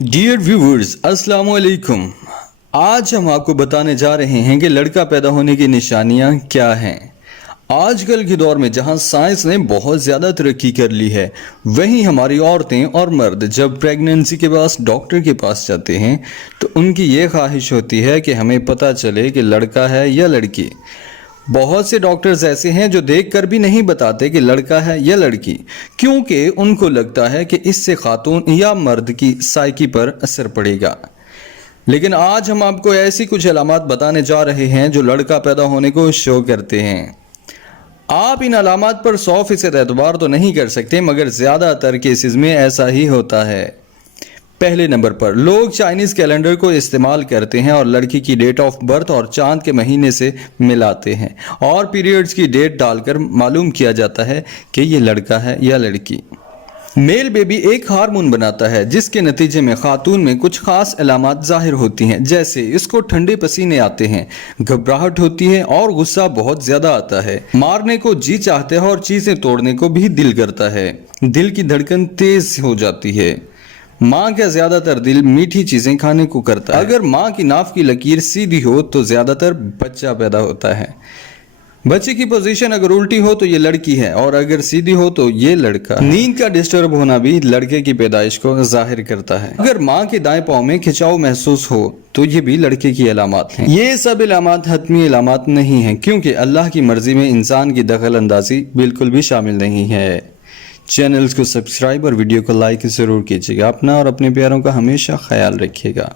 Dear viewers, अस्सलाम वालेकुम। आज हम आपको बताने जा रहे हैं कि लड़का पैदा होने की निशानियां क्या हैं। आजकल के दौर में जहां साइंस ने बहुत ज़्यादा तरक्की कर ली है, वहीं हमारी औरतें और मर्द जब प्रेगनेंसी के बाद डॉक्टर के पास जाते हैं तो उनकी ये ख्वाहिश होती है कि हमें पता चले कि लड़का है या लड़की। बहुत से डॉक्टर्स ऐसे हैं जो देखकर भी नहीं बताते कि लड़का है या लड़की, क्योंकि उनको लगता है कि इससे खातून या मर्द की साइकी पर असर पड़ेगा। लेकिन आज हम आपको ऐसी कुछ अलामात बताने जा रहे हैं जो लड़का पैदा होने को शो करते हैं। आप इन अलामात पर 100% एतबार तो नहीं कर सकते, मगर ज़्यादातर केसेस में ऐसा ही होता है। पहले नंबर पर लोग चाइनीज़ कैलेंडर को इस्तेमाल करते हैं और लड़की की डेट ऑफ बर्थ और चांद के महीने से मिलाते हैं और पीरियड्स की डेट डालकर मालूम किया जाता है कि ये लड़का है या लड़की। मेल बेबी एक हार्मोन बनाता है जिसके नतीजे में खातून में कुछ खास अलामात जाहिर होती हैं, जैसे इसको ठंडे पसीने आते हैं, घबराहट होती है और गुस्सा बहुत ज़्यादा आता है। मारने को जी चाहते हैं और चीज़ें तोड़ने को भी दिल करता है। दिल की धड़कन तेज हो जाती है। माँ का ज़्यादातर दिल मीठी चीज़ें खाने को करता है। अगर माँ की नाफ की लकीर सीधी हो तो ज़्यादातर बच्चा पैदा होता है। बच्चे की पोजीशन अगर उल्टी हो तो ये लड़की है और अगर सीधी हो तो ये लड़का। नींद का डिस्टर्ब होना भी लड़के की पैदाइश को जाहिर करता है। अगर माँ के दाएं पाँव में खिंचाव महसूस हो तो ये भी लड़के की अलामत हैं। ये सब अलामत हतमी अलामत नहीं हैं, क्योंकि अल्लाह की मर्जी में इंसान की दखल अंदाजी बिल्कुल भी शामिल नहीं है। चैनल्स को सब्सक्राइब और वीडियो को लाइक ज़रूर कीजिएगा। अपना और अपने प्यारों का हमेशा ख्याल रखिएगा।